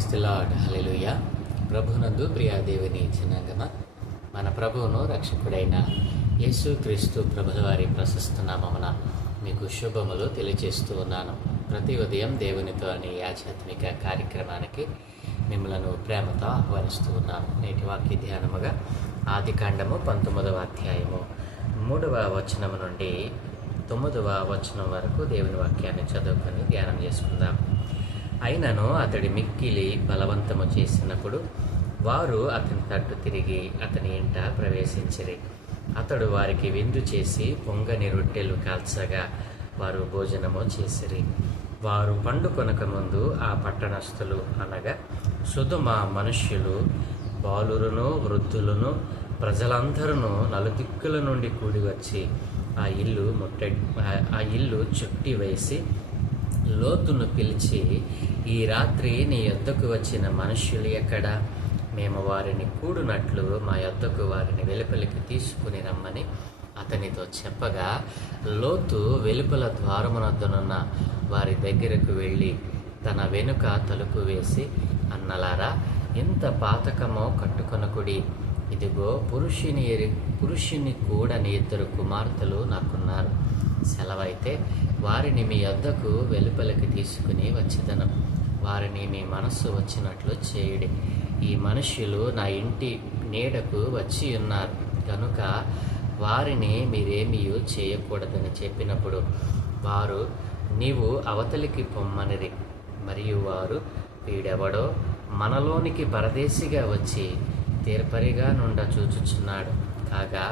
Praise the lord. హల్లెలూయా. ప్రభునందు ప్రియ దేవుని జనాంగమ, మన ప్రభువును రక్షకుడైన యేసుక్రీస్తు ప్రభుల వారి ప్రశస్త నామమున మీకు శుభములు తెలియజేస్తూ ఉన్నాను. ప్రతి ఉదయం దేవునితో అనే ఆధ్యాత్మిక కార్యక్రమానికి మిమ్మలను ప్రేమతో ఆహ్వానిస్తూ ఉన్నాను. నేటి వాక్య ధ్యానముగా ఆదికాండము 19వ అధ్యాయము 3వ వచనము నుండి 9వ వచనం వరకు దేవుని వాక్యాన్ని చదువుకొని ధ్యానం చేసుకుందాం. అయినను అతడి మిక్కిలి బలవంతము చేసినప్పుడు వారు అతని తట్టు తిరిగి అతని ఇంట ప్రవేశించిరి. అతడు వారికి విందు చేసి పొంగని రొట్టెలు కాల్చగా వారు భోజనము చేసిరి. వారు పండుకొనక ముందు ఆ పట్టణస్థులు అనగా సొదొమ మనుష్యులు, బాలురును వృద్ధులను ప్రజలందరూ నలుదిక్కుల నుండి కూడి వచ్చి ఆ ఇల్లు చుట్టి వేసి లోతును పిలిచి, ఈ రాత్రి నీ యొద్దకు వచ్చిన మనుష్యులు ఎక్కడ? మేము వారిని కూడునట్లు మా యొద్దకు వారిని వెలుపలికి తీసుకుని రమ్మని అతనితో చెప్పగా, లోతు వెలుపల ద్వారమునొద్దనున్న వారి దగ్గరకు వెళ్ళి తన వెనుక తలుపు వేసి, అన్నలారా, ఇంత పాతకమో కట్టుకొనకుడి. ఇదిగో పురుషుని కూడని 2 కుమార్తెలు నాకున్నారు. సెలవైతే వారిని మీ యొద్దకు వెలుపలికి తీసుకుని వచ్చేదను. వారిని మీ మనస్సు వచ్చినట్లు చేయుడి. ఈ మనుష్యులు నా ఇంటి నీడకు వచ్చి ఉన్నారు కనుక వారిని మీరేమీ చేయకూడదని చెప్పినప్పుడు వారు, నీవు అవతలికి పొమ్మనిరి. మరియు వారు, వీడెవడో మనలోనికి పరదేశిగా వచ్చి తీర్పరిగా నుండ చూచుచున్నాడు కాగా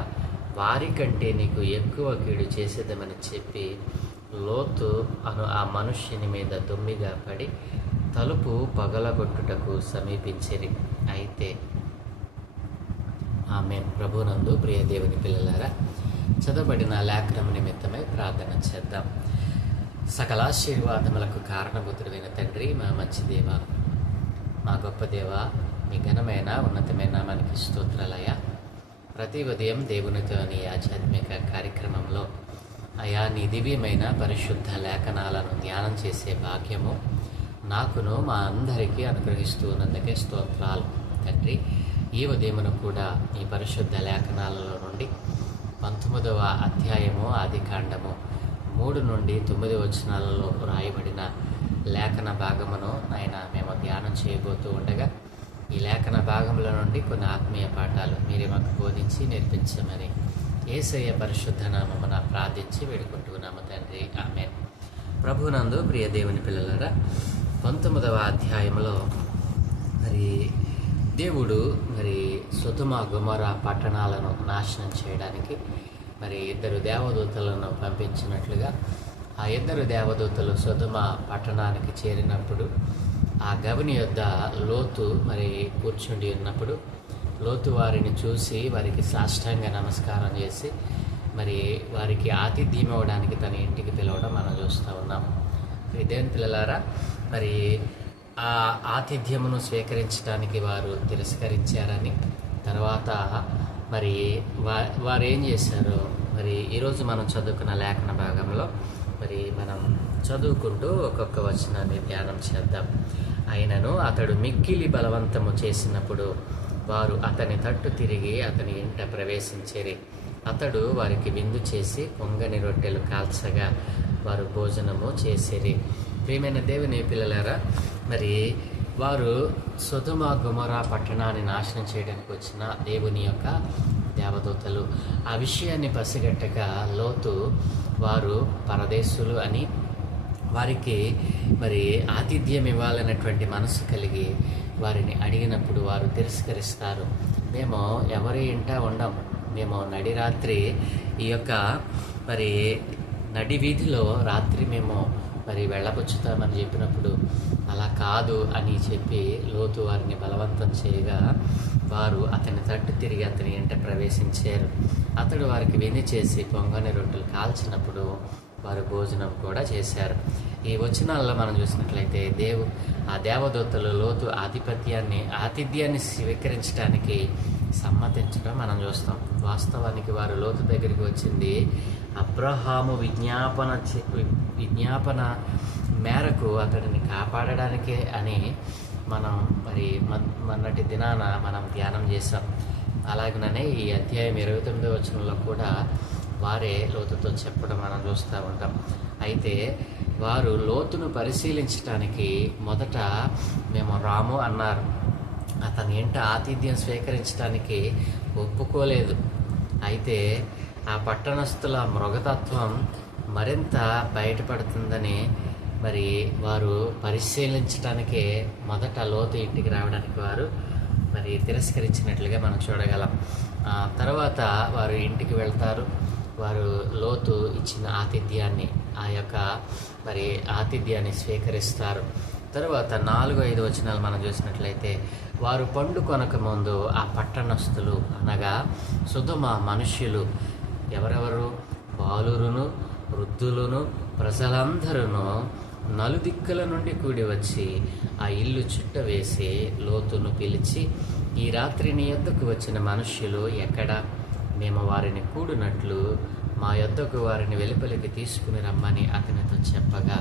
వారికంటే నీకు ఎక్కువ కీడు చేసేదమని చెప్పి లోతు అను ఆ మనుష్యుని మీద దొమ్మిగా పడి తలుపు పగలగొట్టుటకు సమీపించిరి. అయితే ఆమె ప్రభునందు ప్రియ దేవుని పిల్లలారా, చదవబడిన లేఖనం నిమిత్తమై ప్రార్థన చేద్దాం. సకలాశీర్వాదములకు కారణభూతుడైన తండ్రి, మా మంచి దేవ, మా గొప్ప దేవ, మీ ఘనమైన ఉన్నతమైన మనకి స్తోత్రాలయ. ప్రతి ఉదయం దేవునితోని ఆధ్యాత్మిక కార్యక్రమంలో అయా నీ దివ్యమైన పరిశుద్ధ లేఖనాలను ధ్యానం చేసే భాగ్యము నాకును మా అందరికీ అనుగ్రహిస్తూ ఉన్నందుకే స్తోత్రాలు తండ్రి. ఈ ఉదయమును కూడా ఈ పరిశుద్ధ లేఖనాలలో నుండి 19వ అధ్యాయము ఆదికాండము 3 నుండి 9 వచనాలలో రాయబడిన లేఖన భాగమును ఆయన మేము ధ్యానం చేయబోతూ ఉండగా, ఈ లేఖన భాగముల నుండి కొన్ని ఆత్మీయ పాఠాలు మీరే మాకు బోధించి నేర్పించమని యేసయ్య పరిశుద్ధ నామమున ప్రార్థించి వేడుకుంటున్నాము తండ్రి. ఆమేన్. ప్రభునందు ప్రియ దేవుని పిల్లలారా, 19వ అధ్యాయంలో దేవుడు సొదొమ గొమొర్ర పట్టణాలను నాశనం చేయడానికి 2 దేవదూతలను పంపించినట్లుగా ఆ 2 దేవదూతలు సొదొమ పట్టణానికి చేరినప్పుడు ఆ గవిని యొద్ద లోతు కూర్చుండి ఉన్నప్పుడు లోతు వారిని చూసి వారికి సాష్టాంగ నమస్కారం చేసి వారికి ఆతిథ్యం ఇవ్వడానికి తన ఇంటికి పిలవడం మనం చూస్తూ ఉన్నాం. దేవుని పిల్లలారా, ఆ ఆతిథ్యమును స్వీకరించడానికి వారు తిరస్కరించారని తర్వాత వారు ఏం చేశారు ఈరోజు మనం చదువుకున్న లేఖన భాగంలో మనం చదువుకుంటూ ఒక్కొక్క వచనాన్ని ధ్యానం చేద్దాం. అయినను అతడు మిక్కిలి బలవంతము చేసినప్పుడు వారు అతని తట్టు తిరిగి అతని ఇంట ప్రవేశించిరి. అతడు వారికి విందు చేసి పొంగని రొట్టెలు కాల్చగా వారు భోజనము చేసిరి. ప్రియమైన దేవుని పిల్లలారా, వారు సొదొమ గొమొర్ర పట్టణాన్ని నాశనం చేయడానికి వచ్చిన దేవుని యొక్క దేవదూతలు. ఆ విషయాన్ని పసిగట్టగా లోతు వారు పరదేశులు అని వారికి ఆతిథ్యం ఇవ్వాలన్నటువంటి మనసు కలిగి వారిని అడిగినప్పుడు వారు తిరస్కరిస్తారు. మేము ఎవరి ఇంట ఉండం, మేము నడిరాత్రి ఈ యొక్క నడి వీధిలో రాత్రి మేము వెళ్ళబుచ్చుతామని చెప్పినప్పుడు అలా కాదు అని చెప్పి లోతు వారిని బలవంతం చేయగా వారు అతని తట్టు తిరిగి అతని ఇంట ప్రవేశించారు. అతడు వారికి విందు చేసి పొంగని రొట్టెలు కాల్చినప్పుడు వారు భోజనం కూడా చేశారు. ఈ వచనాల్లో మనం చూసినట్లయితే ఆ దేవదూతలు లోతు ఆతిథ్యాన్ని స్వీకరించడానికి సమ్మతించడం మనం చూస్తాం. వాస్తవానికి వారు లోతు దగ్గరికి వచ్చింది అబ్రహాము విజ్ఞాపన మేరకు అతడిని కాపాడడానికే అని మనం మరి మొన్నటి దినాన మనం ధ్యానం చేసాం. అలాగనే ఈ అధ్యాయం 29వ వచనంలో కూడా వారే లోతుతో చెప్పడం మనం చూస్తూ ఉంటాం. అయితే వారు లోతును పరిశీలించడానికి మొదట మేము రాము అన్నారు. అతని ఏంట ఆతిథ్యం స్వీకరించడానికి ఒప్పుకోలేదు. అయితే ఆ పట్టణస్థుల మృగతత్వం మరింత బయటపడుతుందని మరి వారు పరిశీలించడానికే మొదట లోతు ఇంటికి రావడానికి వారు మరి తిరస్కరించినట్లుగా మనం చూడగలం. తర్వాత వారు ఇంటికి వెళ్తారు. వారు లోతు ఇచ్చిన ఆతిథ్యాన్ని ఆ యొక్క మరి ఆతిథ్యాన్ని స్వీకరిస్తారు. తర్వాత 4-5 వచనాలు మనం చూసినట్లయితే వారు పండుకొనక ముందు ఆ పట్టణస్థులు అనగా సుధమ మనుష్యులు ఎవరెవరు? బాలురును వృద్ధులను ప్రజలందరూ నలుదిక్కుల నుండి కూడి వచ్చి ఆ ఇల్లు చుట్ట వేసి లోతును పిలిచి, ఈ రాత్రి నీ యొద్దకు వచ్చిన మనుష్యులు ఎక్కడ? మేము వారిని కూడినట్లు మా యొద్దకు వారిని వెలుపలికి తీసుకుని రమ్మని అతనితో చెప్పగా,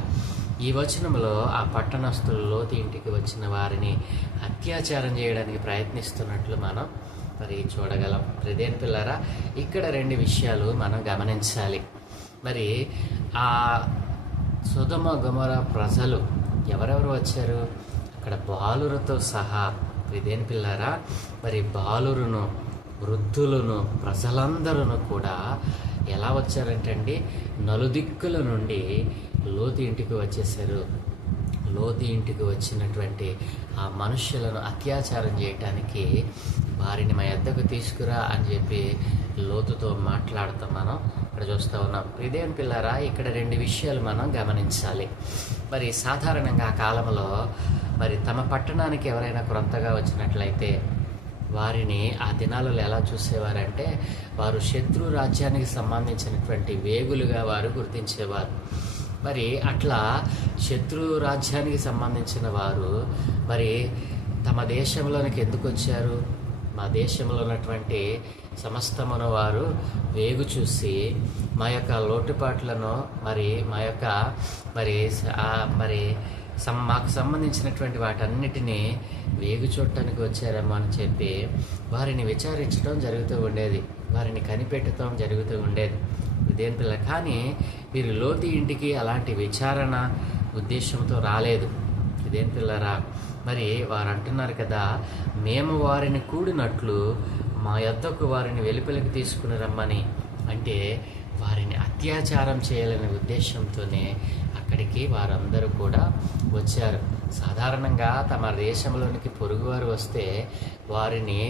ఈ వచనంలో ఆ పట్టణస్థులు లోతు ఇంటికి వచ్చిన వారిని అత్యాచారం చేయడానికి ప్రయత్నిస్తున్నట్లు మనం మరి చూడగలం. ప్రియమైన పిల్లారా, ఇక్కడ 2 విషయాలు మనం గమనించాలి. మరి ఆ సొదొమ గొమొర ప్రజలు ఎవరెవరు వచ్చారు? అక్కడ బాలురతో సహా. ప్రియమైన పిల్లారా, మరి బాలురును వృద్ధులను ప్రజలందరూ కూడా ఎలా వచ్చారంటే అండి, నలుదిక్కుల నుండి లోతు ఇంటికి వచ్చేసారు. లోతు ఇంటికి వచ్చినటువంటి ఆ మనుష్యులను అత్యాచారం చేయటానికి వారిని మా యొద్దకు తీసుకురా అని చెప్పి లోతుతో మాట్లాడుతాం మనం ఇక్కడ చూస్తూ ఉన్నాం. ప్రియమైన పిల్లారా, ఇక్కడ 2 విషయాలు మనం గమనించాలి. మరి సాధారణంగా ఆ కాలంలో మరి తమ పట్టణానికి ఎవరైనా క్రొత్తగా వచ్చినట్లయితే వారిని ఆ దినాలలో ఎలా చూసేవారంటే, వారు శత్రు రాజ్యానికి సంబంధించినటువంటి వేగులుగా వారు గుర్తించేవారు. మరి అట్లా శత్రు రాజ్యానికి సంబంధించిన వారు మరి తమ దేశంలోనికి ఎందుకు వచ్చారు? మా దేశంలో ఉన్నటువంటి సమస్తమును వారు వేగు చూసి మా యొక్క లోటుపాట్లను మరి మా యొక్క మరి మాకు సంబంధించినటువంటి వాటన్నిటినీ వేగు చూడటానికి వచ్చారేమో అని చెప్పి వారిని విచారించడం జరుగుతూ ఉండేది, వారిని కనిపెట్టడం జరుగుతూ ఉండేది. ఇదేం పిల్ల కానీ వీరు లోతు ఇంటికి అలాంటి విచారణ ఉద్దేశంతో రాలేదు. ఇదేం పిల్లరా, మరి వారు అంటున్నారు కదా, మేము వారిని కూడినట్లు మా యొద్దకు వారిని వెలుపలికి తీసుకుని రమ్మని. అంటే వారిని అత్యాచారం చేయాలనే ఉద్దేశంతోనే అక్కడికి వారందరూ కూడా వచ్చారు. సాధారణంగా తమ దేశంలోనికి పొరుగువారు వస్తే వారిని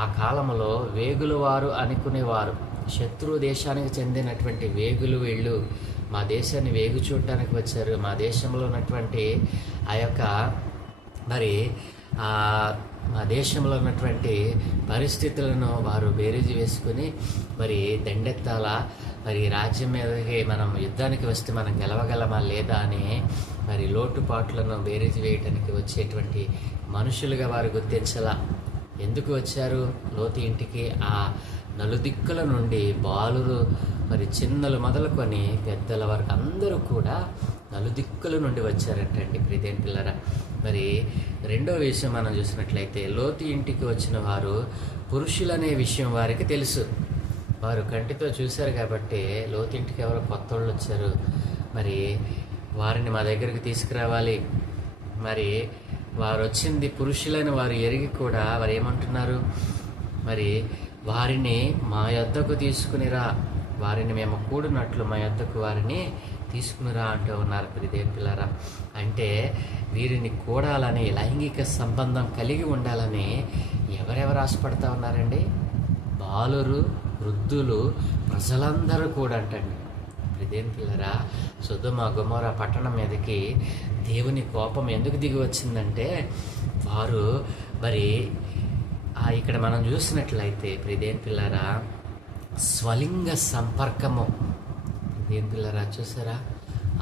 ఆ కాలంలో వేగుల వారు అనుకునేవారు. శత్రు దేశానికి చెందినటువంటి వేగులు వీళ్ళు మా దేశాన్ని వేగు చూడటానికి వచ్చారు, మా దేశంలో ఉన్నటువంటి ఆ యొక్క మరి మా దేశంలో ఉన్నటువంటి పరిస్థితులను వారు బేరీజు వేసుకుని మరి దండెత్తాలా, మరి రాజ్యం మీదకి మనం యుద్ధానికి వస్తే మనం గెలవగలమా లేదా అని మరి లోటుపాట్లను బేరీజు వేయటానికి వచ్చేటువంటి మనుషులుగా వారు గుర్తించాలా. ఎందుకు వచ్చారు లోతు ఇంటికి? ఆ నలుదిక్కుల నుండి బాలురు మరి చిన్నలు మొదలుకొని పెద్దల వరకు అందరూ కూడా నలుదిక్కుల నుండి వచ్చారంటండి. ప్రియమైన పిల్లరా, మరి 2వ విషయం మనం చూసినట్లయితే లోతు ఇంటికి వచ్చిన వారు పురుషులనే విషయం వారికి తెలుసు. వారు కంటితో చూశారు కాబట్టి లోతు ఇంటికి ఎవరో కొత్త వాళ్ళు వచ్చారు, మరి వారిని మా దగ్గరికి తీసుకురావాలి, మరి వారు వచ్చింది పురుషులని వారు ఎరిగి కూడా వారు ఏమంటున్నారు, మరి వారిని మా యొద్దకు తీసుకునిరా, వారిని మేము కూడినట్లు మా యొద్దకు వారిని తీసుకునిరా అంటూ ఉన్నారు. ప్రియమైన పిల్లరా, అంటే వీరిని కూడాలని, లైంగిక సంబంధం కలిగి ఉండాలని ఎవరెవరు ఆశపడతా ఉన్నారండి? బాలురు, వృద్ధులు, ప్రజలందరూ కూడా అంటండి. ప్రియమైన పిల్లరా, సొదొమ గొమొర పట్టణం మీదకి దేవుని కోపం ఎందుకు దిగి వచ్చిందంటే వారు మరి ఇక్కడ మనం చూసినట్లయితే ప్రియమైన పిల్లరా, స్వలింగ సంపర్కము. ప్రియమైన పిల్లరా, చూసారా,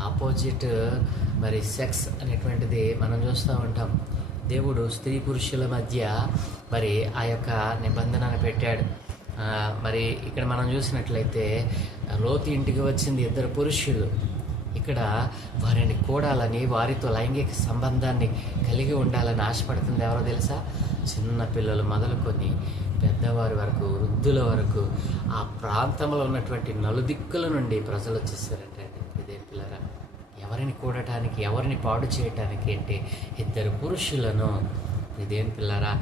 ఆపోజిట్ మరి సెక్స్ అనేటువంటిది మనం చూస్తూ ఉంటాం. దేవుడు స్త్రీ పురుషుల మధ్య మరి ఆ యొక్క నిబంధనను పెట్టాడు. మరి ఇక్కడ మనం చూసినట్లయితే లోతు ఇంటికి వచ్చింది 2 పురుషులు. ఇక్కడ వారిని కూడాలని, వారితో లైంగిక సంబంధాన్ని కలిగి ఉండాలని ఆశపడుతుంది ఎవరో తెలుసా? చిన్న పిల్లలు మొదలుకొని పెద్దవారి వరకు, వృద్ధుల వరకు, ఆ ప్రాంతంలో ఉన్నటువంటి నలుదిక్కుల నుండి ప్రజలు వచ్చేసారంటే ఇదే పిల్లరా. ఎవరిని కూడటానికి, ఎవరిని పాడు చేయటానికి అంటే ఇద్దరు పురుషులను. ఇదేం పిల్లరా,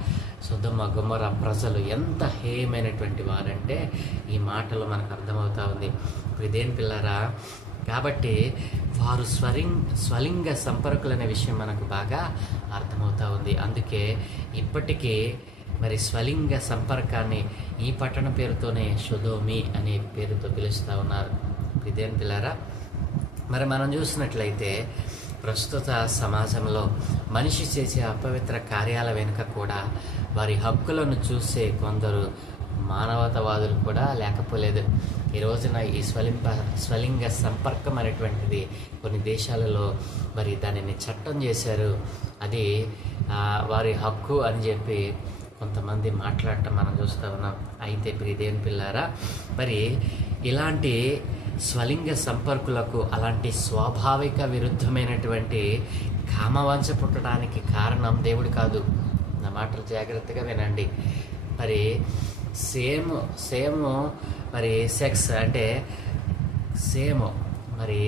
సొదొమ గొమొర్రా ప్రజలు ఎంత హేయమైనటువంటి వారంటే ఈ మాటలో మనకు అర్థమవుతా ఉంది. ఇదేం పిల్లరా, కాబట్టి వారు స్వలింగ సంపర్కులనే విషయం మనకు బాగా అర్థమవుతా ఉంది. అందుకే ఇప్పటికీ మరి స్వలింగ సంపర్కాన్ని ఈ పట్టణ పేరుతోనే సొదొమి అనే పేరుతో పిలుస్తూ ఉన్నారు. ఇదేం పిల్లరా, మరి మనం చూసినట్లయితే ప్రస్తుత సమాజంలో మనిషి చేసే అపవిత్ర కార్యాల వెనుక కూడా వారి హక్కులను చూసే కొందరు మానవతావాదులు కూడా లేకపోలేదు. ఈ రోజున ఈ స్వలింగ సంపర్కం అనేటువంటిది కొన్ని దేశాలలో మరి దానిని చట్టం చేశారు. అది వారి హక్కు అని చెప్పి కొంతమంది మాట్లాడటం మనం చూస్తూ ఉన్నాం. అయితే ప్రియదేవుని పిల్లారా, మరి ఇలాంటి స్వలింగ సంపర్కులకు అలాంటి స్వాభావిక విరుద్ధమైనటువంటి కామవాంఛ పుట్టడానికి కారణం దేవుడు కాదు. నా మాటలు జాగ్రత్తగా వినండి. మరి సేమ్ మరి సెక్స్ అంటే సేమ్ మరి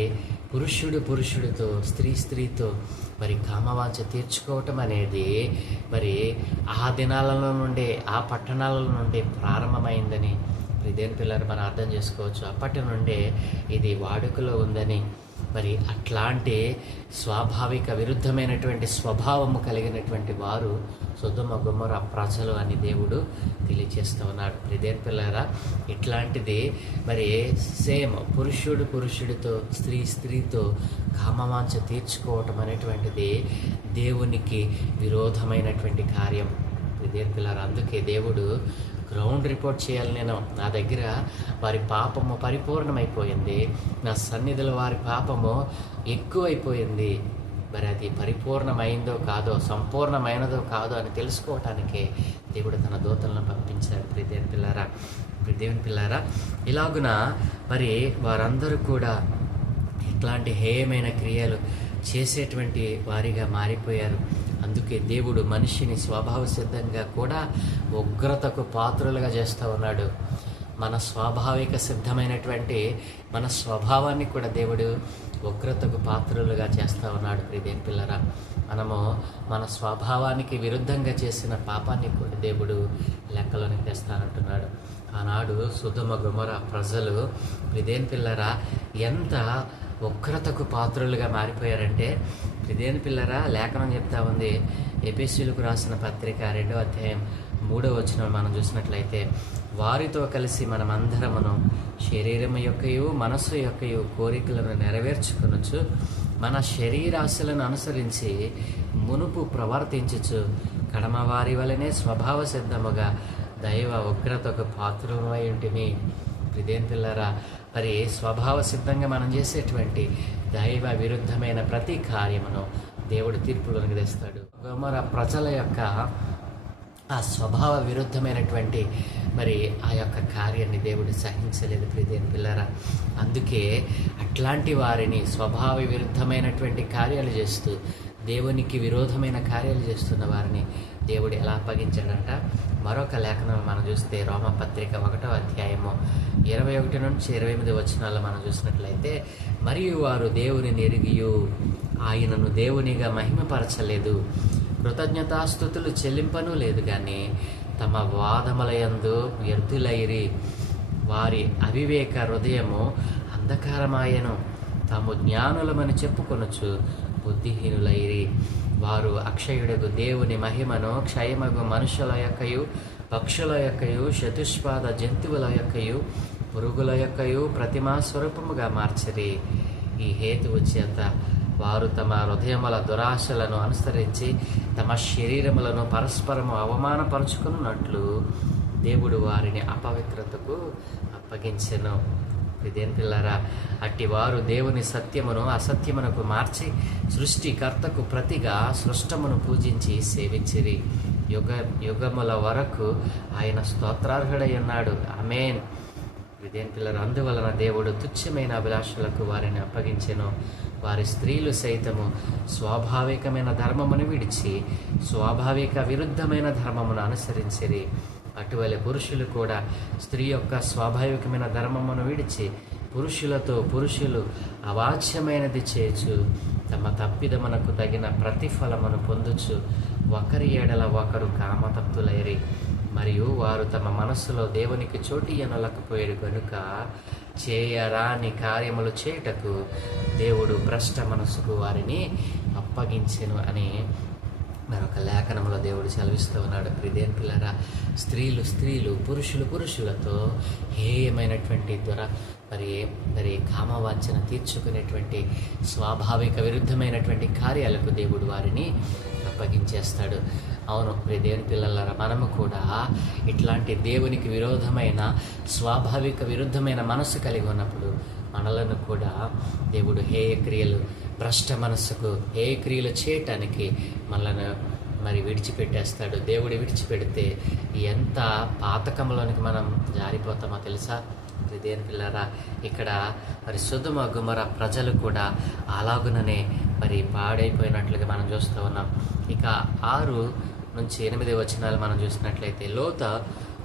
పురుషుడితో, స్త్రీతో మరి కామవాంఛ తీర్చుకోవటం అనేది మరి ఆ దినాలలో నుండి, ఆ పట్టణాల నుండి ప్రారంభమైందని ఇదేం పిల్లలు మనం అర్థం చేసుకోవచ్చు. అప్పటి నుండే ఇది వాడుకలో ఉందని, మరి అట్లాంటి స్వాభావిక విరుద్ధమైనటువంటి స్వభావము కలిగినటువంటి వారు సొదొమ గొమొర్రా ప్రజలు అని దేవుడు తెలియజేస్తూ ఉన్నాడు. ఇదేం పిల్లరా, ఇట్లాంటిది మరి సేమ్ పురుషుడితో, స్త్రీతో కామవాంఛ తీర్చుకోవటం అనేటువంటిది దేవునికి విరోధమైనటువంటి కార్యం. ఇదేం పిల్లరా, అందుకే దేవుడు గ్రౌండ్ రిపోర్ట్ చేయాలి. నా దగ్గర వారి పాపము పరిపూర్ణమైపోయింది, నా సన్నిధిలో వారి పాపము ఎక్కువైపోయింది. మరి అది పరిపూర్ణమైందో కాదో, సంపూర్ణమైనదో కాదో అని తెలుసుకోవటానికే దేవుడు తన దూతలను పంపించారు. దేవుని పిల్లారా, ఇలాగున మరి వారందరూ కూడా ఇట్లాంటి హేయమైన క్రియలు చేసేటువంటి వారిగా మారిపోయారు. అందుకే దేవుడు మనిషిని స్వభావ సిద్ధంగా కూడా ఉగ్రతకు పాత్రులుగా చేస్తూ ఉన్నాడు. మన స్వాభావిక సిద్ధమైనటువంటి మన స్వభావాన్ని కూడా దేవుడు ఉగ్రతకు పాత్రులుగా చేస్తూ ఉన్నాడు. ప్రియదేవుని పిల్లరా, మనము మన స్వభావానికి విరుద్ధంగా చేసిన పాపాన్ని కూడా దేవుడు లెక్కలోనికి తెస్తానంటున్నాడు. ఆనాడు సొదొమ గొమొర్రా ప్రజలు ప్రియదేవుని పిల్లరా ఎంత ఉగ్రతకు పాత్రులుగా మారిపోయారంటే, ప్రియదేవుని పిల్లరా, లేఖనం చెప్తా ఉంది. ఎఫెసీయులకు రాసిన పత్రిక 2వ అధ్యాయం 3వ వచనం మనం చూసినట్లయితే, వారితో కలిసి మనమందరమును శరీరము యొక్కయు మనస్సు యొక్కయు కోరికలను నెరవేర్చుకొనుచు మన శరీరాశలను అనుసరించి మునుపు ప్రవర్తించుచు కడమవారి వలనే స్వభావ సిద్ధముగా దైవ ఉగ్రతకు పాత్రులమై ఉంటిమి. ప్రియదేవుని పిల్లరా, మరి స్వభావ సిద్ధంగా మనం చేసేటువంటి దైవ విరుద్ధమైన ప్రతి కార్యమును దేవుడు తీర్పులోనికి తెస్తాడు. గొమొర్రా ప్రజల యొక్క ఆ స్వభావ విరుద్ధమైనటువంటి మరి ఆ యొక్క కార్యాన్ని దేవుడు సహించలేదు. ప్రియదేవుని పిల్లరా, అందుకే అట్లాంటి వారిని స్వభావ విరుద్ధమైనటువంటి కార్యాలు చేస్తూ, దేవునికి విరోధమైన కార్యాలు చేస్తున్న వారిని దేవుడు ఎలా అప్పగించాడంట. మరొక లేఖనం మనం చూస్తే రోమపత్రిక 1వ అధ్యాయము 21 నుంచి 28 వచనాల్లో మనం చూసినట్లయితే, మరియు వారు దేవుని ఎరిగియు ఆయనను దేవునిగా మహిమపరచలేదు, కృతజ్ఞతాస్తుతులు చెల్లింపను లేదు, కానీ తమ వాదములయందు వ్యర్థులైరి, వారి అవివేక హృదయము అంధకారమాయను, తాము జ్ఞానులమని చెప్పుకొనుచు బుద్ధిహీనులైరి, వారు అక్షయుడగు దేవుని మహిమను క్షయమగు మనుషుల యొక్కయు పక్షుల యొక్కయు చతుష్పాద జంతువుల యొక్కయు పురుగుల యొక్కయు ప్రతిమా స్వరూపముగా మార్చరి. ఈ హేతువు చేత వారు తమ హృదయముల దురాశలను అనుసరించి తమ శరీరములను పరస్పరము అవమానపరుచుకున్నట్లు దేవుడు వారిని అపవిత్రతకు అప్పగించెను. ఇదేం పిల్లరా, అట్టి వారు దేవుని సత్యమును అసత్యమునకు మార్చి సృష్టికర్తకు ప్రతిగా సృష్టమును పూజించి సేవించిరి. యుగముల వరకు ఆయన స్తోత్రార్హుడై ఉన్నాడు. ఆమేన్. దేని పిల్లలు అందువలన దేవుడు తుచ్చమైన అభిలాషలకు వారిని అప్పగించెను. వారి స్త్రీలు సైతము స్వాభావికమైన ధర్మమును విడిచి స్వాభావిక విరుద్ధమైన ధర్మమును అనుసరించిరి. అటువలే పురుషులు కూడా స్త్రీ యొక్క స్వాభావికమైన ధర్మమును విడిచి పురుషులు అవాచ్యమైనది చేయుచు తమ తప్పిదమునకు తగిన ప్రతిఫలమును పొందుచు ఒకరి ఎడల ఒకరు కామతప్తులైరి. మరియు వారు తమ మనస్సులో దేవునికి చోటు ఎనలేకపోయారు కనుక చేయరాని కార్యములు చేయుటకు దేవుడు భ్రష్ట మనసుకు వారిని అప్పగించెను అని మరొక లేఖనంలో దేవుడు సెలవిస్తూ ఉన్నాడు. ప్రియదేని పిల్లరా, స్త్రీలు పురుషులతో హేయమైనటువంటి మరి కామవాంఛన తీర్చుకునేటువంటి స్వాభావిక విరుద్ధమైనటువంటి కార్యాలకు దేవుడు వారిని అప్పగించేస్తాడు. అవును దేవుని పిల్లలారా, మనము కూడా ఇట్లాంటి దేవునికి విరోధమైన స్వాభావిక విరుద్ధమైన మనస్సు కలిగి ఉన్నప్పుడు మనలను కూడా దేవుడు హేయక్రియలు భ్రష్ట మనస్సుకు హేయక్రియలు చేయటానికి మనలను మరి విడిచిపెట్టేస్తాడు. దేవుడు విడిచిపెడితే ఎంత పాతకంలోనికి మనం జారిపోతామో తెలుసా? దేవుని పిల్లరా, ఇక్కడ మరి సొదొమ గొమొర్రా ప్రజలు కూడా అలాగుననే మరి పాడైపోయినట్లుగా మనం చూస్తూ ఉన్నాం. ఇక 6 నుంచి 8 వచనాలు మనం చూసినట్లయితే, లోత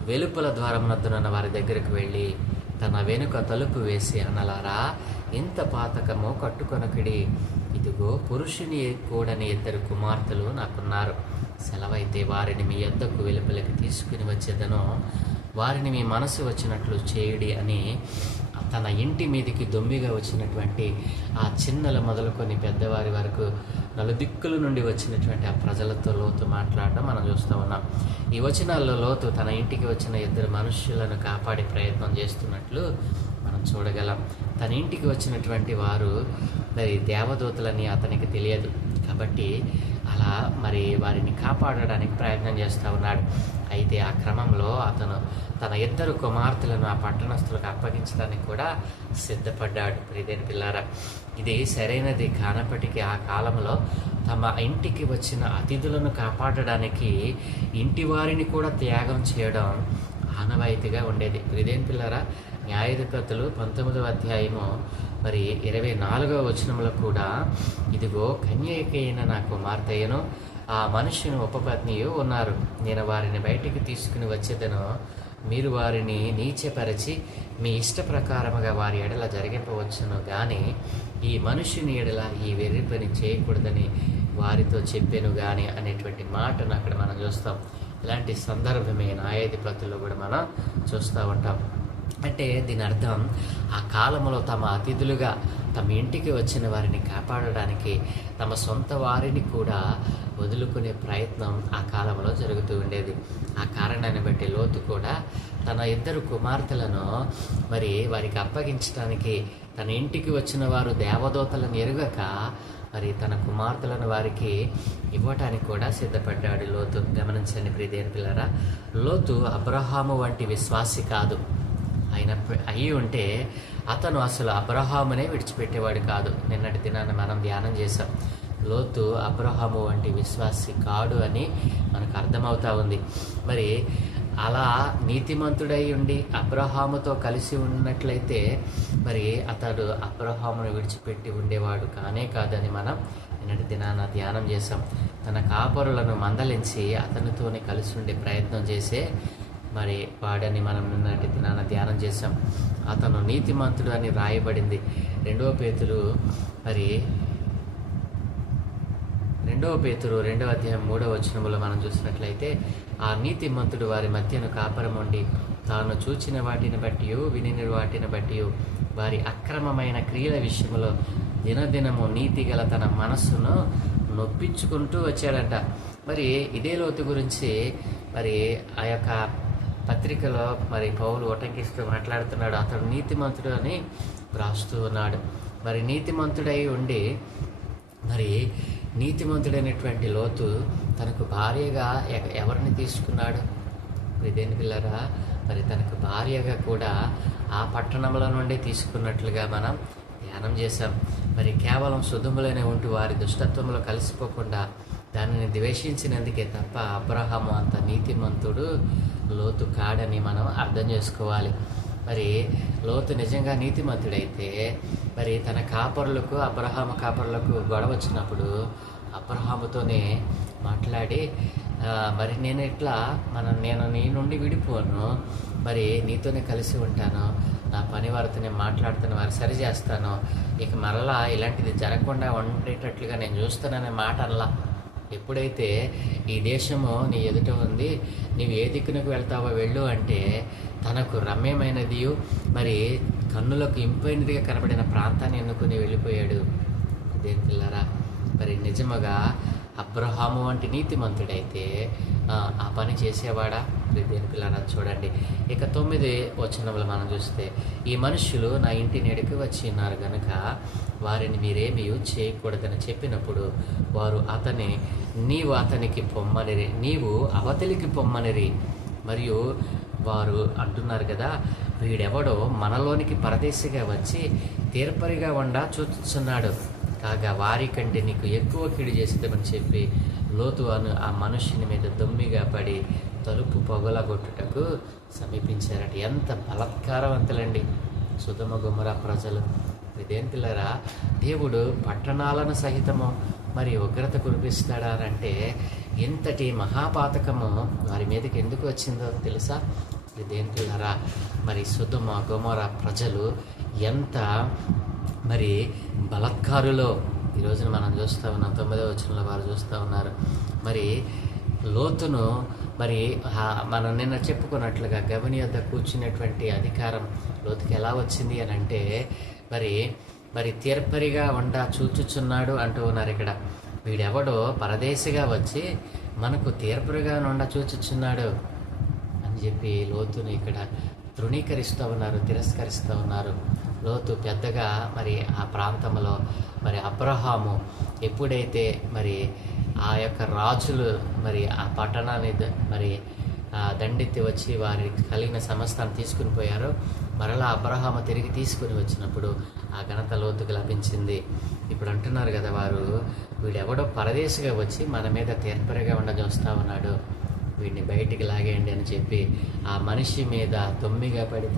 వెలుపల ద్వారమునొద్దనున్న వారి దగ్గరకు వెళ్ళి తన వెనుక తలుపు వేసి, అన్నలారా, ఇంత పాతకము కట్టుకొనకుడి. ఇదిగో పురుషుని కూడని 2 కుమార్తెలు నాకున్నారు. సెలవైతే వారిని మీ యొద్దకు వెలుపలికి తీసుకుని వచ్చేదను. వారిని మీ మనసు వచ్చినట్లు చేయుడి అని తన ఇంటి మీదికి దొమ్మిగా వచ్చినటువంటి ఆ చిన్నలు మొదలుకొని పెద్దవారి వరకు నలుదిక్కుల నుండి వచ్చినటువంటి ఆ ప్రజలతో లోతు మాట్లాడడం మనం చూస్తూ ఉన్నాం. ఈ వచనాల్లో లోతు తన ఇంటికి వచ్చిన 2 మనుష్యులను కాపాడే ప్రయత్నం చేస్తున్నట్లు మనం చూడగలం. తన ఇంటికి వచ్చినటువంటి వారు మరి దేవదూతలని అతనికి తెలియదు కాబట్టి అలా మరి వారిని కాపాడడానికి ప్రయత్నం చేస్తూ ఉన్నాడు. అయితే ఆ క్రమంలో అతను తన 2 కుమార్తెలను ఆ పట్టణస్థులకు అప్పగించడానికి కూడా సిద్ధపడ్డాడు. ప్రియదేని పిల్లారా, ఇది సరైనది కానప్పటికీ ఆ కాలంలో తమ ఇంటికి వచ్చిన అతిథులను కాపాడడానికి ఇంటి వారిని కూడా త్యాగం చేయడం ఆనవాయితీగా ఉండేది. ప్రియదేని పిల్లారా, న్యాయాధిపతులు 19వ అధ్యాయము మరి 24వ వచనంలో కూడా, ఇదిగో కన్యకైన నా కుమార్తెయను ఆ మనుష్యుని ఉపపత్నియు ఉన్నారు. నేను వారిని బయటికి తీసుకుని వచ్చేదను. మీరు వారిని నీచపరిచి మీ ఇష్ట ప్రకారముగా వారి ఎడల జరిగింపవచ్చును, కానీ ఈ మనుష్యుని ఎడల ఈ వెర్రి పని చేయకూడదని వారితో చెప్పాను కానీ అనేటువంటి మాటను అక్కడ మనం చూస్తాం. ఇలాంటి సందర్భమే న్యాయాధిపతుల్లో కూడా మనం చూస్తూ ఉంటాం. అంటే దీని అర్థం, ఆ కాలంలో తమ అతిథులుగా తమ ఇంటికి వచ్చిన వారిని కాపాడడానికి తమ సొంత వారిని కూడా వదులుకునే ప్రయత్నం ఆ కాలంలో జరుగుతూ ఉండేది. ఆ కారణాన్ని బట్టి లోతు కూడా తన 2 కుమార్తెలను మరి వారికి అప్పగించడానికి తన ఇంటికి వచ్చిన వారు దేవదూతలను ఎరుగక మరి తన కుమార్తెలను వారికి ఇవ్వటానికి కూడా సిద్ధపడ్డాడు లోతు. గమనించండి ప్రియదేని పిల్లరా, లోతు అబ్రహాము వంటి విశ్వాసి కాదు. అయి ఉంటే అతను అసలు అబ్రహామునే విడిచిపెట్టేవాడు కాదు. నిన్నటి దినాన్ని మనం ధ్యానం చేసాం. లోతు అబ్రహాము వంటి విశ్వాసి కాడు అని మనకు అర్థమవుతా ఉంది. మరి అలా నీతిమంతుడై ఉండి అబ్రహాముతో కలిసి ఉన్నట్లయితే మరి అతడు అబ్రహామును విడిచిపెట్టి ఉండేవాడు కానే కాదని మనం నిన్నటి దినాన ధ్యానం చేసాం. తన కాపరులను మందలించి అతనితోనే కలిసి ఉండే ప్రయత్నం చేసే మరి వాడని మనం నిన్నటి దినాన ధ్యానం చేసాం. అతను నీతిమంతుడు అని రాయబడింది. 2వ పేతురు 2వ అధ్యాయం 3వ వచనములో మనం చూసినట్లయితే, ఆ నీతిమంతుడు వారి మధ్యను కాపురం ఉండి తాను చూచిన వాటిని బట్టి వినిన వాటిని బట్టి వారి అక్రమమైన క్రియల విషయంలో దినదినము నీతిగల తన మనస్సును నొప్పించుకుంటూ వచ్చాడంట. మరి ఇదే లోతు గురించి మరి ఆ యొక్క పత్రికలో మరి పౌలు ఉటంకిస్తూ మాట్లాడుతున్నాడు. అతడు నీతిమంతుడు అని రాస్తూ ఉన్నాడు. మరి నీతిమంతుడై ఉండి మరి నీతిమంతుడైనటువంటి లోతు తనకు భార్యగా ఎవరిని తీసుకున్నాడు? ఇదేని పిల్లరా, మరి తనకు భార్యగా కూడా ఆ పట్టణంలో నుండి తీసుకున్నట్లుగా మనం ధ్యానం చేశాం. మరి కేవలం సుధుములోనే ఉంటూ వారి దుష్టత్వంలో కలిసిపోకుండా దానిని ద్వేషించినందుకే తప్ప అబ్రహాము అంత నీతిమంతుడు లోతు కాడని మనం అర్థం చేసుకోవాలి. మరి లోతు నిజంగా నీతిమంతుడైతే మరి తన కాపరులకు అబ్రహాము కాపరులకు గొడవ వచ్చినప్పుడు అబ్రహాముతోనే మాట్లాడి మరి నేను నీ నుండి విడిపోను, మరి నీతోనే కలిసి ఉంటాను, నా పని వారితో నేను మాట్లాడుతాను, వారు సరి చేస్తాను, ఇక మరలా ఇలాంటిది జరగకుండా ఉండేటట్లుగా నేను చూస్తాననే మాట అనలా. ఎప్పుడైతే ఈ దేశము నీ ఎదుట ఉంది, నీవు ఏ దిక్కునకు వెళ్తావో వెళ్ళు అంటే తనకు రమ్యమైనది మరి కన్నులకు ఇంపైనదిగా కనబడిన ప్రాంతాన్ని ఎన్నుకుని వెళ్ళిపోయాడు. దేని పిల్లరా, మరి నిజముగా అబ్రహాము వంటి నీతిమంతుడైతే ఆ పని చేసేవాడా? దేని పిల్లరా చూడండి. ఇక 9వ వచనంలో మనం చూస్తే, ఈ మనుషులు నా ఇంటి నెడికి వచ్చి ఉన్నారు గనుక వారిని మీరేమీ చేయకూడదని చెప్పినప్పుడు వారు నీవు అతనికి పొమ్మనిరి, నీవు అవతలికి పొమ్మనిరి. మరియు వారు అంటున్నారు కదా, వీడెవడో మనలోనికి పరదేశిగా వచ్చి తీర్పరిగా ఉండా చూస్తున్నాడు, కాగా వారి కంటే నీకు ఎక్కువ కీడు చేసేదమని చెప్పి లోతు ఆ మనుష్యుని మీద దొమ్మిగా పడి తలుపు పొగలగొట్టుటకు సమీపించారట. ఎంత బలత్కారవంతులండి సొదొమ గొమొర్రా ప్రజలు. ఇదేం పిల్లరా, దేవుడు పట్టణాలను సహితము మరి ఉగ్రత కురిపిస్తాడా అంటే ఎంతటి మహాపాతకము వారి మీదకి ఎందుకు వచ్చిందో తెలుసా? ఇదేం పిల్లరా, మరి సొదొమ గొమొర్రా ప్రజలు ఎంత మరి బలత్కారులో ఈరోజున మనం చూస్తూ ఉన్నాం. 9వ వచనంలో వారు చూస్తూ ఉన్నారు. మరి లోతును మరి మనం నిన్న చెప్పుకున్నట్లుగా గవిని వద్ద కూర్చున్నటువంటి అధికారం లోతుకి ఎలా వచ్చింది అని అంటే మరి తీర్పరిగా ఉండా చూచుచున్నాడు అంటూ ఉన్నారు ఇక్కడ. వీడెవడో పరదేశిగా వచ్చి మనకు తీర్పరిగా ఉండా చూచుచున్నాడు అని చెప్పి లోతును ఇక్కడ తృణీకరిస్తూ ఉన్నారు, తిరస్కరిస్తూ ఉన్నారు. లోతు పెద్దగా మరి ఆ ప్రాంతంలో మరి అబ్రహాము ఎప్పుడైతే మరి ఆ యొక్క రాజులు మరి ఆ పట్టణాన్ని మరి దండెత్తి వచ్చి వారికి కలిగిన సమస్తాన్ని తీసుకుని పోయారో, మరలా అబ్రహాము తిరిగి తీసుకుని వచ్చినప్పుడు ఆ ఘనత లోతుకు లభించింది. ఇప్పుడు అంటున్నారు కదా వారు, వీడెవడో పరదేశిగా వచ్చి మన మీద తీర్పరిగా చూస్తూ ఉన్నాడు, వీడిని బయటికి లాగేయండి అని చెప్పి ఆ మనిషి మీద దొమ్మిగా పడి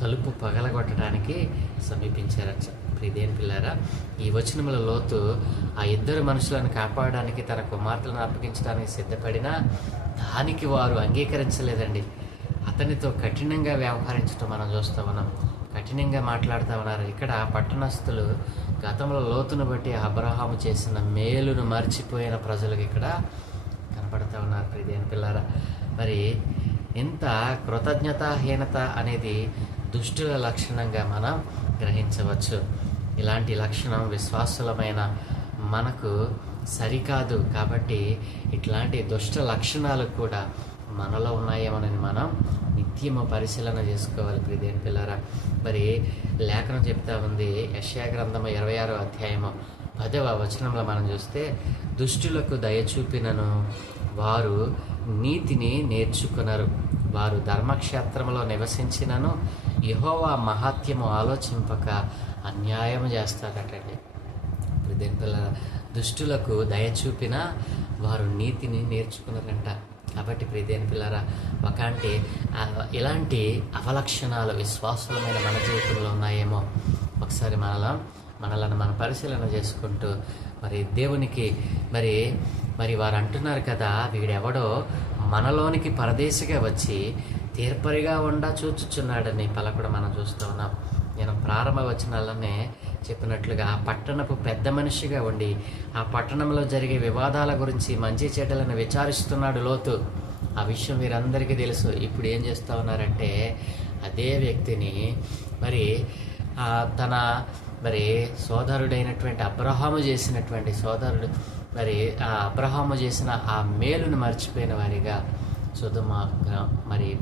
తలుపు పగలగొట్టడానికి సమీపించారట. ప్రియదేని పిల్లారా, ఈ వచనముల లోతు ఆ ఇద్దరు మనుషులను కాపాడడానికి తన కుమార్తెలను అప్పగించడానికి సిద్ధపడినా దానికి వారు అంగీకరించలేదండి. అతనితో కఠినంగా వ్యవహరించడం మనం చూస్తూ ఉన్నాం, కఠినంగా మాట్లాడుతూ ఉన్నారు. ఇక్కడ పట్టణస్థులు గతంలో లోతును బట్టి అబ్రహాము చేసిన మేలును మర్చిపోయిన ప్రజలకు ఇక్కడ కనపడుతూ ఉన్నారు. ప్రియదేని పిల్లారా, మరి ఇంత కృతజ్ఞతాహీనత అనేది దుష్టుల లక్షణంగా మనం గ్రహించవచ్చు. ఇలాంటి లక్షణం విశ్వాసులమైన మనకు సరికాదు. కాబట్టి ఇట్లాంటి దుష్ట లక్షణాలు కూడా మనలో ఉన్నాయేమోనని మనం నిత్యము పరిశీలన చేసుకోవాలి. ప్రియదేని పిల్లారా, మరి లేఖనం చెప్తా ఉంది, యెషయా గ్రంథము 26వ అధ్యాయము 10వ వచనంలో మనం చూస్తే, దుష్టులకు దయ చూపినను వారు నీతిని నేర్చుకున్నారు, వారు ధర్మక్షేత్రంలో నివసించినను యెహోవా మహాత్యము ఆలోచింపక అన్యాయం చేస్తారటండి. ప్రియదేని పిల్లారా, దుష్టులకు దయ చూపిన వారు నీతిని నేర్చుకున్నారంట. కాబట్టి ప్రియదేని పిల్లారా, ఒకంటే ఇలాంటి అవలక్షణాలు విశ్వాసులమైన మన జీవితంలో ఉన్నాయేమో ఒకసారి మనలను మనం పరిశీలన చేసుకుంటూ మరి దేవునికి మరి వారు అంటున్నారు కదా, వీడెవడో మనలోనికి పరదేశిగా వచ్చి తీర్పరిగా ఉండా చూచుచున్నాడని పలకడం మనం చూస్తూ ఉన్నాం. నేను ప్రారంభ వచనాలనే చెప్పినట్లుగా ఆ పట్టణపు పెద్ద మనిషిగా ఉండి ఆ పట్టణంలో జరిగే వివాదాల గురించి మంచి చెడ్డలను విచారిస్తున్నాడు లోతు. ఆ విషయం వీరందరికీ తెలుసు. ఇప్పుడు ఏం చేస్తూ ఉన్నారంటే అదే వ్యక్తిని తన సోదరుడైనటువంటి అబ్రహాము చేసినటువంటి అబ్రహాము చేసిన ఆ మేలును మర్చిపోయిన వారిగా సొదొమ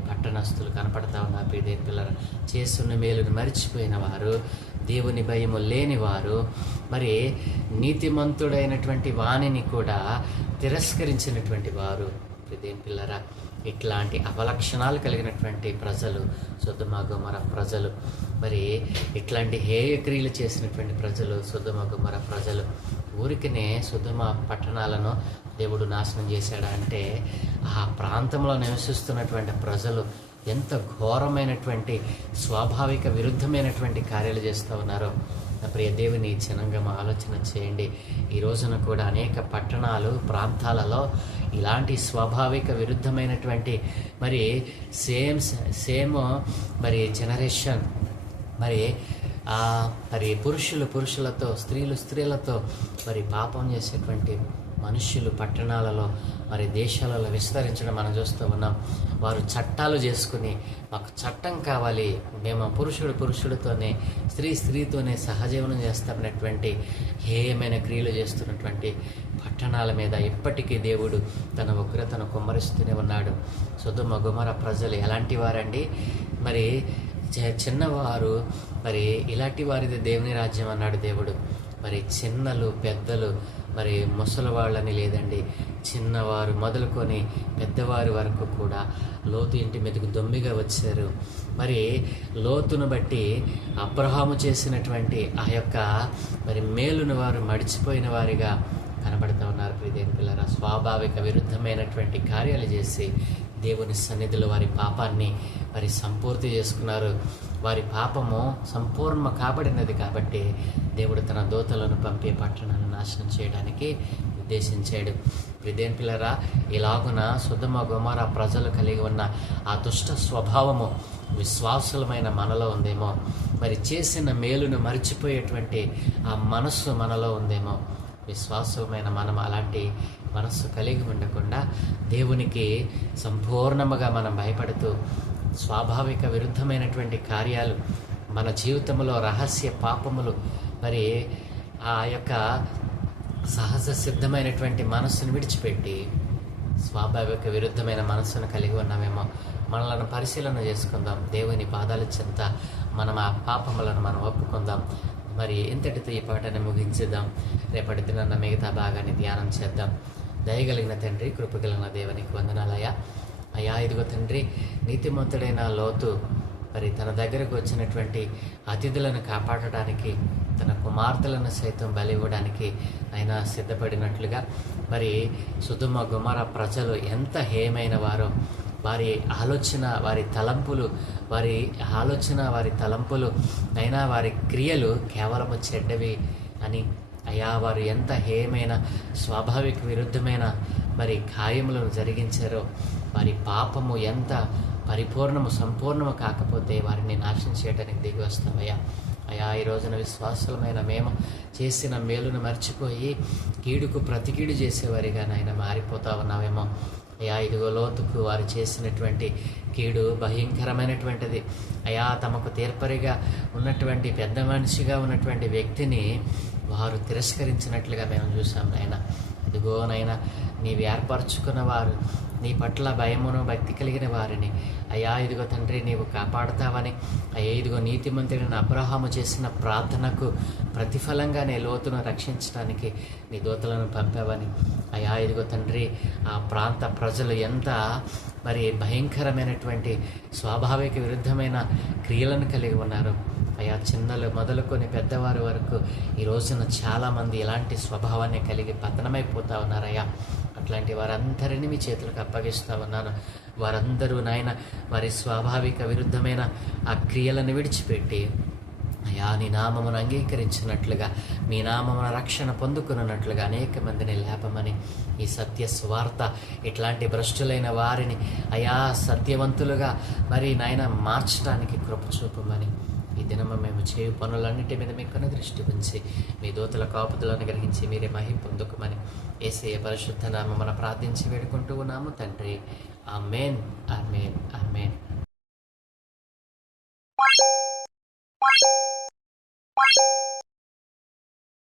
పట్టణస్థులు కనపడతా ఉన్నారు. ప్రియదేని పిల్లలు, చేస్తున్న మేలును మర్చిపోయిన వారు, దేవుని భయము లేనివారు, నీతిమంతుడైనటువంటి వాణిని కూడా తిరస్కరించినటువంటి వారు. ప్రియదేని పిల్లరా, ఇట్లాంటి అవలక్షణాలు కలిగినటువంటి ప్రజలు సొదొమ గొమొర్రా ప్రజలు. ఇట్లాంటి హేయ క్రియలు చేసినటువంటి ప్రజలు సొదొమ గొమొర్రా ప్రజలు. ఊరికనే సొదొమ పట్టణాలను దేవుడు నాశనం చేశాడా అంటే ఆ ప్రాంతంలో నివసిస్తున్నటువంటి ప్రజలు ఎంత ఘోరమైనటువంటి స్వాభావిక విరుద్ధమైనటువంటి కార్యాలు చేస్తూ ఉన్నారో నా ప్రియ దేవుని జనంగం ఆలోచన చేయండి. ఈ రోజున కూడా అనేక పట్టణాలు ప్రాంతాలలో ఇలాంటి స్వాభావిక విరుద్ధమైనటువంటి మరి సేమ్ మరి జనరేషన్ మరి పురుషులతో స్త్రీలతో మరి పాపం చేసేటువంటి మనుష్యులు పట్టణాలలో మరి దేశాలలో విస్తరించడం మనం చూస్తూ ఉన్నాం. వారు చట్టాలు చేసుకుని మాకు చట్టం కావాలి, మేము పురుషుడితోనే స్త్రీతోనే సహజీవనం చేస్తామనేటువంటి హేయమైన క్రియలు చేస్తున్నటువంటి పట్టణాల మీద ఇప్పటికీ దేవుడు తన ఉగ్రతను కుమ్మరిస్తూనే ఉన్నాడు. సొదొమ గొమొర ప్రజలు ఎలాంటి వారండి? మరి చిన్నవారు, మరి ఇలాంటి వారిది దేవుని రాజ్యం అన్నాడు దేవుడు. మరి చిన్నలు పెద్దలు, మరి ముసలి వాళ్ళని లేదండి, చిన్నవారు మొదలుకొని పెద్దవారి వరకు కూడా లోతు ఇంటి మీదకు దొమ్మిగా వచ్చారు. మరి లోతును బట్టి అబ్రహాము చేసినటువంటి ఆ యొక్క మరి మేలును వారు మడిచిపోయిన వారిగా కనబడుతూ ఉన్నారు. ప్రియదేవుని పిల్లరా, స్వాభావిక విరుద్ధమైనటువంటి కార్యాలు చేసి దేవుని సన్నిధిలో వారి పాపాన్ని మరి సంపూర్తి చేసుకున్నారు. వారి పాపము సంపూర్ణ కాబడినది కాబట్టి దేవుడు తన దూతలను పంపి పట్టణాలను నాశనం చేయడానికి ఉద్దేశించాడు. ప్రియదేవుని పిల్లరా, ఇలాగున సొదొమ గొమొర ప్రజలు కలిగి ఉన్న ఆ దుష్ట స్వభావము విశ్వాసులమైన మనలో ఉందేమో, మరి చేసిన మేలును మరిచిపోయేటువంటి ఆ మనస్సు మనలో ఉందేమో. విశ్వాసమైన మనం అలాంటి మనస్సు కలిగి ఉండకుండా దేవునికి సంపూర్ణముగా మనం భయపడుతూ స్వాభావిక విరుద్ధమైనటువంటి కార్యాలు మన జీవితంలో రహస్య పాపములు మరి ఆ యొక్క సహజ సిద్ధమైనటువంటి మనస్సును విడిచిపెట్టి స్వాభావిక విరుద్ధమైన మనస్సును కలిగి ఉన్నామేమో మనలను పరిశీలన చేసుకుందాం. దేవుని పాదాల చెంత మనం ఆ పాపములను మనం ఒప్పుకుందాం. మరి ఇంతటితో ఈ పాటను ముగించేద్దాం. రేపటి దినాన్న మిగతా భాగాన్ని ధ్యానం చేద్దాం. దయగలిగిన తండ్రి, కృపగలిగిన దేవునికి వందనాలయ్యా. అయ్యా, ఇదిగో తండ్రి, నీతిమంతుడైన లోతు మరి తన దగ్గరకు వచ్చినటువంటి అతిథులను కాపాడడానికి, తన కుమార్తెలను సైతం బలి ఇవ్వడానికి ఆయన సిద్ధపడినట్లుగా మరి సొదొమ గొమొర ప్రజలు ఎంత హేయమైన వారో, వారి ఆలోచన వారి తలంపులు అయినా వారి క్రియలు కేవలము చెడ్డవి అని అయ్యా, వారు ఎంత హేయమైన స్వాభావిక విరుద్ధమైన మరి కార్యములను జరిగించారో, వారి పాపము ఎంత సంపూర్ణము కాకపోతే వారిని నాశనం చేయడానికి దిగి వస్తామయ్యా. అయ్యా, ఈ రోజున విశ్వాసులమైన మేము చేసిన మేలును మర్చిపోయి కీడుకు ప్రతికీడు చేసేవారిగా నాయన మారిపోతా ఉన్నామేమో. అయ్యా, ఇదిగో లోతుకు వారు చేసినటువంటి కీడు భయంకరమైనటువంటిది. అయ్యా, తమకు తీర్పరిగా ఉన్నటువంటి పెద్ద మనిషిగా ఉన్నటువంటి వ్యక్తిని వారు తిరస్కరించినట్లుగా మేము చూసాం నాయన. ఇదిగో నాయన, నీవు ఏర్పరచుకున్న వారు, నీ పట్ల భయమును భక్తి కలిగిన వారిని అయ్యా ఇదిగో తండ్రి నీవు కాపాడుతావని, అయ్యా ఇదిగో నీతిమంతుడైన అబ్రహాము చేసిన ప్రార్థనకు ప్రతిఫలంగా నీ లోతును రక్షించడానికి నీ దూతలను పంపావని, అయ్యా ఇదిగో తండ్రి ఆ ప్రాంత ప్రజలు ఎంత మరి భయంకరమైనటువంటి స్వాభావిక విరుద్ధమైన క్రియలను కలిగి ఉన్నారు. అయ్యా చిన్నలు మొదలుకొని పెద్దవారి వరకు ఈ రోజున చాలామంది ఇలాంటి స్వభావాన్ని కలిగి పతనమైపోతూ ఉన్నారయ్యా. అట్లాంటి వారందరినీ మీ చేతులకు అప్పగిస్తూ ఉన్నాను. వారందరూ నాయన వారి స్వాభావిక విరుద్ధమైన ఆ క్రియలను విడిచిపెట్టి అయ్యా నీ నామమును అంగీకరించినట్లుగా, మీ నామమున రక్షణ పొందుకున్నట్లుగా అనేక మందిని లేపమని, ఈ సత్య స్వార్థ ఇట్లాంటి భ్రష్టులైన వారిని అయా సత్యవంతులుగా మరి నాయన మార్చడానికి కృప చూపమని, ఈ దినము మేము చేయు పనులన్నిటి మీద మీకు దృష్టి ఉంచి మీ దూతల కాపుదలను గ్రహించి మీరే మహిమ పొందుకోమని యేసయ్య పరిశుద్ధ నామమున ప్రార్థించి వేడుకుంటూ ఉన్నాము తండ్రి. ఆమేన్, ఆమేన్, ఆమేన్.